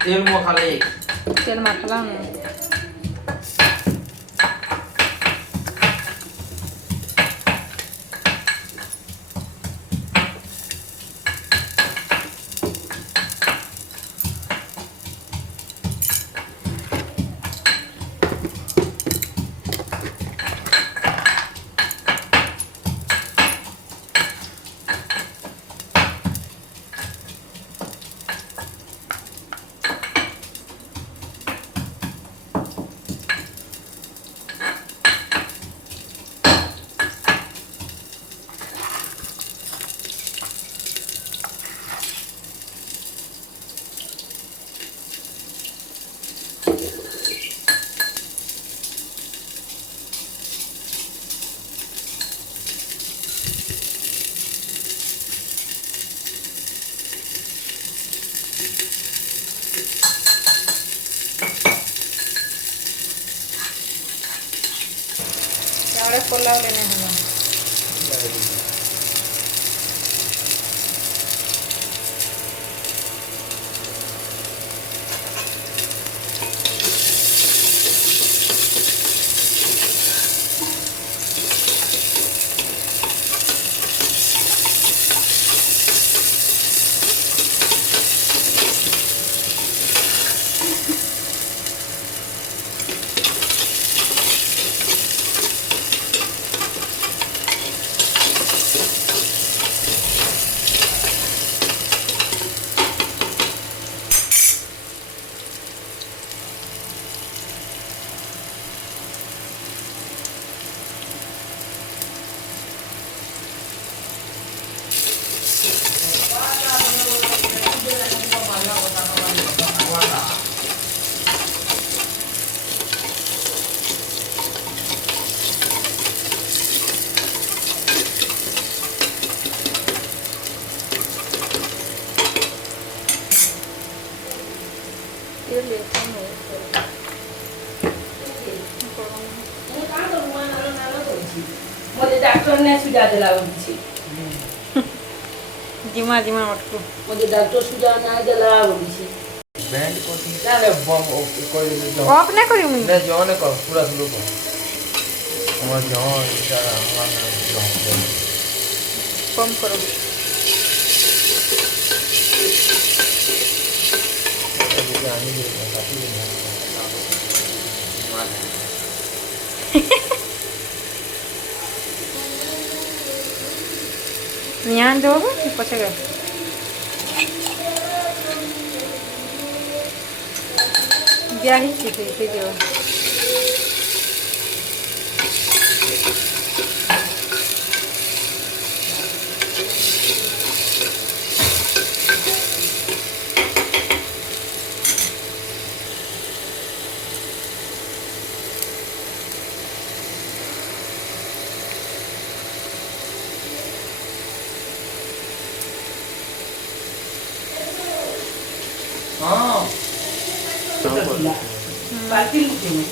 तेल मखाले तेल माखला ना पुलाव लेने हैं मुझे डॉक्टर ने सुझाव दिला बोली जिमा जिमा उठको मुझे डॉक्टर सुझाव ना दिला बोली बैंड को ठीक है बम कोई जो ऑफ ना करी मुझे ने जो ने को पूरा सुनो को हमारा जो इशारा हमारा कम करो आने के काफी Nyan do po siya. Biyahe siya ito. हाँ बाकी